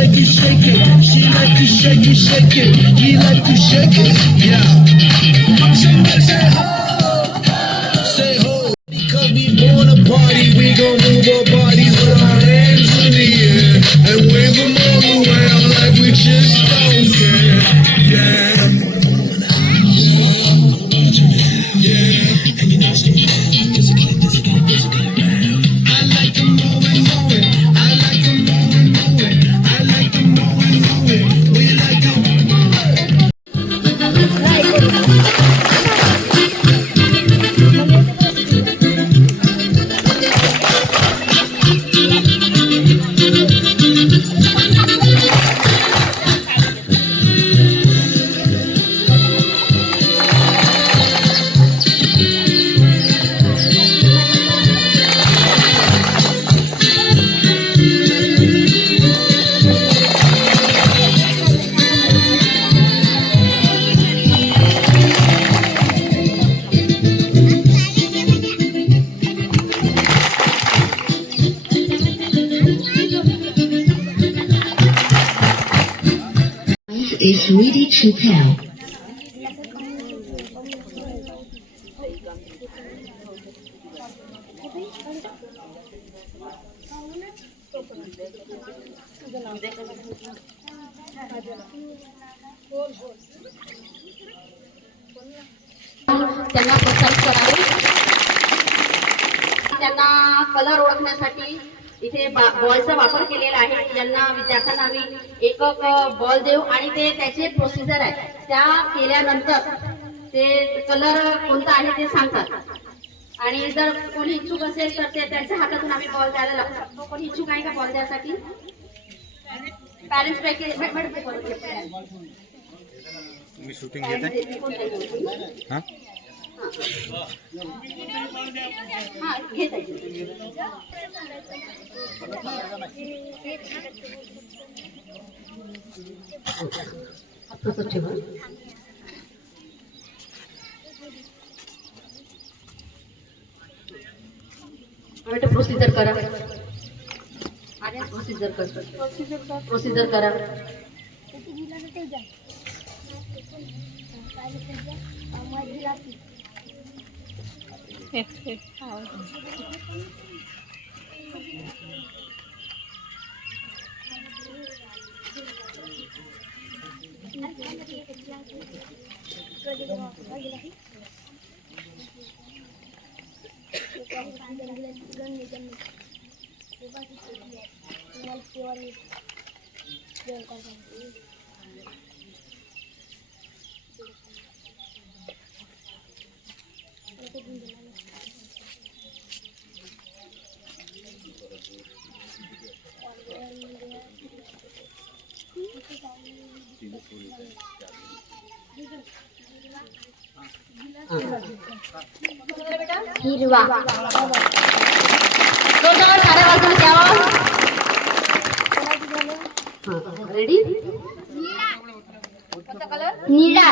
shake it, shake it. She like to shake it, shake it. He like to shake it, yeah. Somebody say ho, say ho. Because we born a party, we gon' move our bodies with our hands in the air and wave them all around like we just don't care, yeah. Is ready to tell. त्यांना प्रोत्साहित करावे. त्यांना colour ओळखण्यासाठी इथे बॉलचा वापर केलेला आहे. ज्यांना विद्यार्थ्यांना आम्ही एक बॉल देऊ आणि ते त्याचे प्रोसिजर आहे त्या केल्यानंतर ते कलर कोणता आहे ते सांगतात. आणि जर कोणी इच्छुक असेल तर ते त्यांच्या हातातून आम्ही बॉल द्यायला लागतो. कोणी इच्छुक आहे का बॉल द्यायसाठी? पॅरेंट्स पैकी मी शूटिंग घेत आहे. हां हां घेत आहे. प्रोसिजर करा. प्रोसिजर कर. प्रोसिजर करा. हिरवा. साऱ्या बाजून द्यावा. रेडी. कोणता कलर? निळा.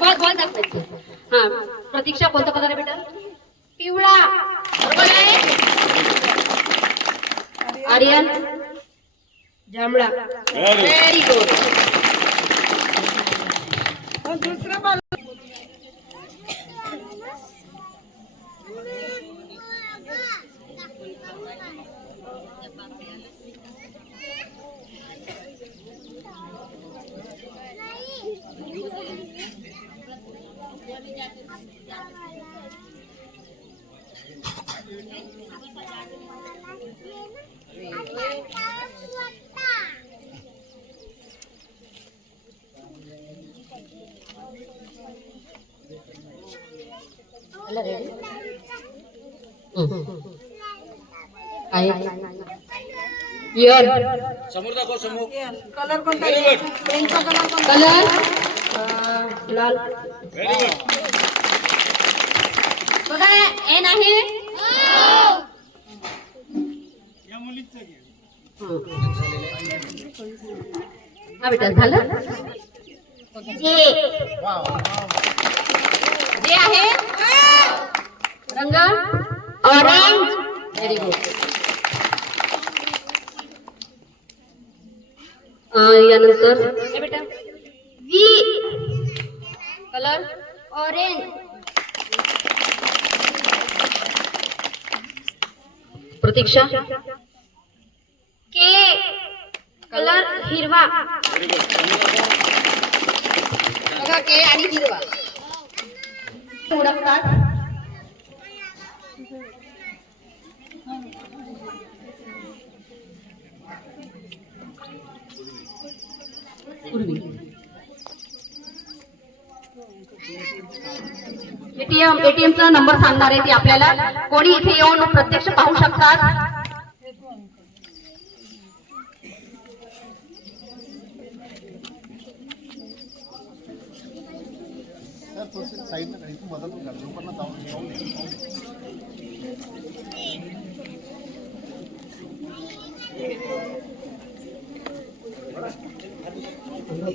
बॉल दाखवायचं. हा प्रतीक्षा कोणता कलर आहे बेटा? पिवळा. बरोबर आहे. आर्यन जांभळा. Very good. रेडी. समोर दाखव. समोर कलर कोणता? पेनचा कलर कोणता? कलर लाल. Very good. बघा एन आहे. या मुलीचं घे. हा बेटा झालं. जे आहे रंग ऑरेंज. Very good. यानंतर हे बेटा V कलर ऑरेंज प्रतीक्षा K कलर हिरवा बघा के आणि हिरवा ओळखतात. एटीएमचा नंबर सांगणार आहे ती आपल्याला कोणी इथे येऊन प्रत्यक्ष पाहू शकतात.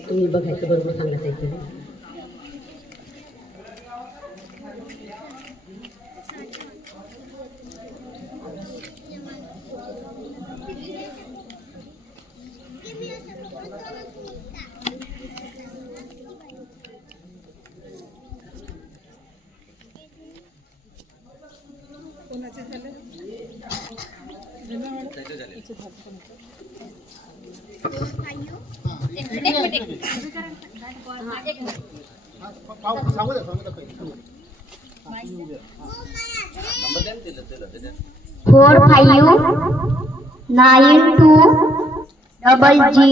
तुम्ही बघायचं बरोबर सांगायचं. फोर 5 9 2 00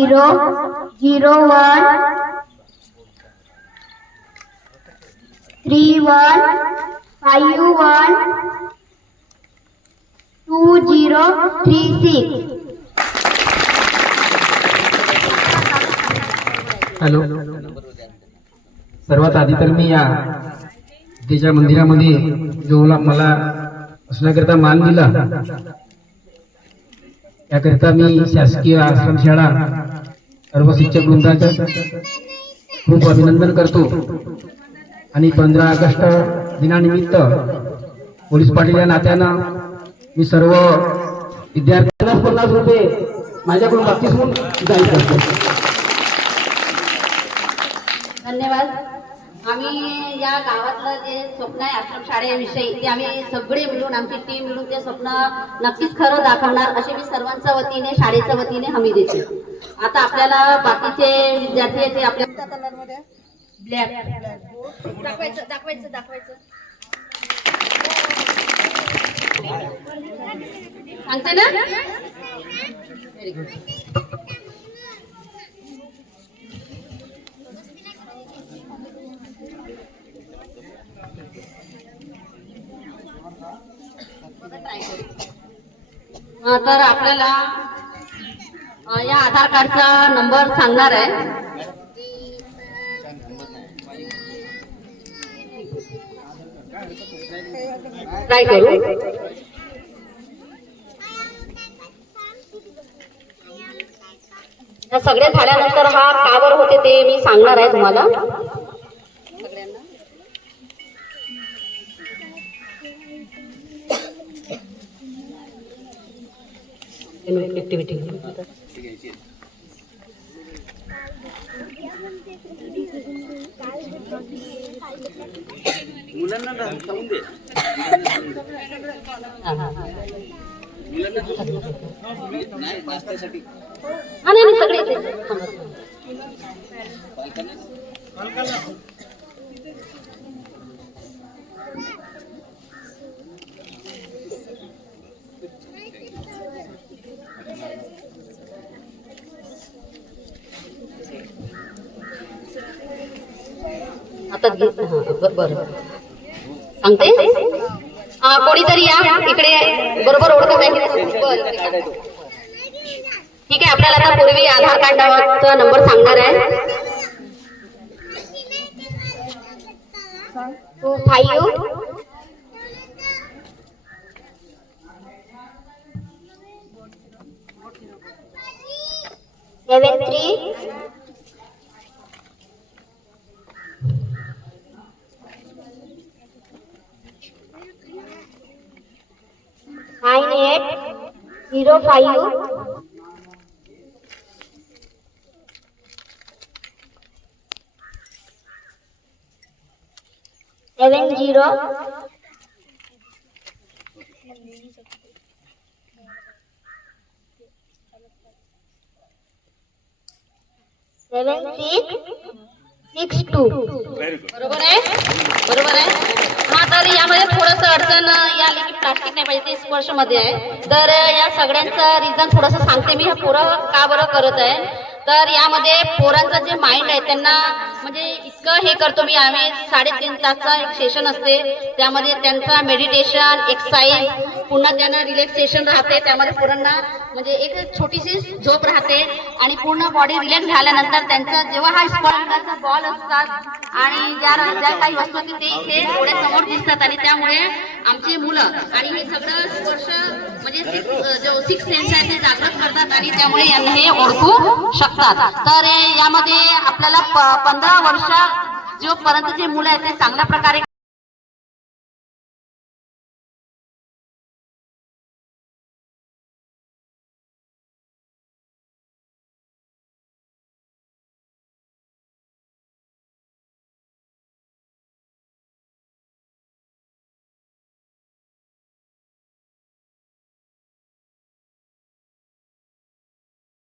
31 2036. हॅलो, सर्वात आधी तर मी या तिच्या मंदिरामध्ये जो मला असण्याकरता मान दिला त्याकरिता मी शासकीय आश्रमशाळा सर्व शिक्षक वृंदाचं खूप अभिनंदन करतो. आणि 15 ऑगस्ट दिनानिमित्त पोलीस पाटील या नात्यानं मी सर्व विद्यार्थ्यांना 50 रुपये माझ्याकडून बाकी होऊन जाहीर करतो. धन्यवाद. आम्ही या गावातलं जे स्वप्न आहे आश्रमशाळेविषयी ते आम्ही सगळे मिळून आमची टीम मिळून ते स्वप्न नक्कीच खरं दाखवणार असे मी सर्वांच्या वतीने शाळेच्या वतीने हमी देते. आता आपल्याला बाकीचे विद्यार्थी आहेत ते आपल्या कलरमध्ये ब्लॅक दाखवायचं सांगते ना. Very good. तर आपल्याला या आधार कार्डचा नंबर सांगणार आहे. ट्राय करू. या सगळे झाल्यानंतर हा का बरं होते ते मी सांगणार आहे तुम्हाला सगळ्यांना. ऍक्टिव्हिटी मुलांना जाऊन दे. नाही नाश्त्यासाठी हा नाही सगळे आता बरं सांगते. कोणीतरी या इकडे बरोबर ओळखत आहे. ठीक आहे. आपल्याला आता पूर्वी आधार कार्ड नावाचा नंबर सांगणार आहे. 25 73 98 05 0 7 6 6 2 बरोबर आहे बरोबर आहे. हा, तर यामध्ये थोडंसं अडचण या की प्लास्टिक नाही पाहिजे ते स्पर्श मध्ये आहे. तर या सगळ्यांचं रिझन थोडंसं सांगते मी, हे पोरं का बरं करत आहे. तर यामध्ये पोरांचं जे माइंड आहे त्यांना म्हणजे इतकं हे करतो मी, आम्ही 3.5 तासचा एक सेशन असते, त्यामध्ये त्यांचा मेडिटेशन, एक्सरसाइज, पुन्हा त्यांना रिलॅक्सेशन राहते. त्यामध्ये पोरांना म्हणजे एक छोटीशी झोप राहते आणि पूर्ण बॉडी रिलॅक्स झाल्यानंतर त्यांचं जेव्हा हा स्पर्शाचा बॉल असतात आणि ज्या काही वस्तू असतील ते इथे डोळ्यासमोर दिसतात आणि त्यामुळे आमची मुलं आणि हे सगळं स्पर्श म्हणजे जो 6 सेन्स आहे ते जागृत करतात आणि त्यामुळे यांना हे ओळखू शकतात. तर यामध्ये आपल्याला 15 वर्ष जोपर्यंत जे मुलं आहेत ते चांगल्या प्रकारे